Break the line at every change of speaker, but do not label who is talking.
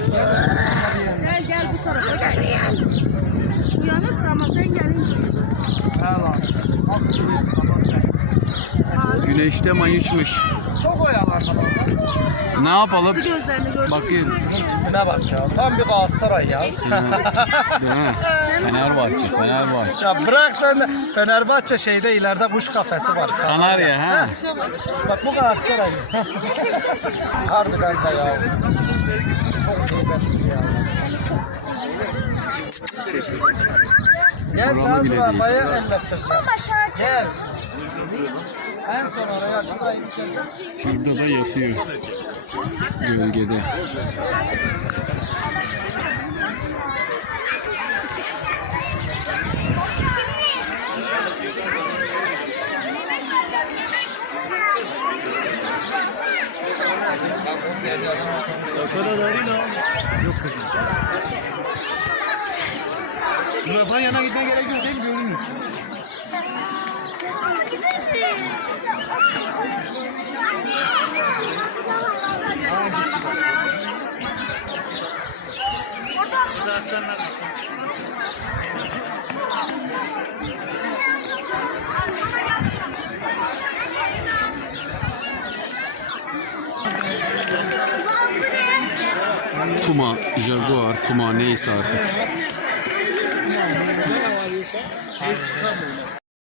Gel gel bu tarafa gel. Uyanık Ramazan gelince.
Nasıl bir sabah?
Güneşte mayışmış.
Çok oyalandım orada.
Ne yapalım?
Gözlerini gördün mü?
Bakayım.
Tipine bak ya. Tam bir Galatasaray ya.
Değil mi? Fenerbahçe, Fenerbahçe.
Ya bırak sen de. Fenerbahçe şeyde ileride kuş kafesi var.
Kanarya ha.
Bak bu Galatasaray. Harbiden de ya. Çok iyi ben ya. Gel
Buramı
sen
bile
şu
değil.
arabayı ellettireceğim. Gel. En son oraya şurayı
Şurada da yatıyor. Gölgede.
Zürafa'nın yanına gitmen gerekiyor değil mi? Görünmüyor. Burada aslanlar var.
Puma, Jaguar, Puma neyse artık.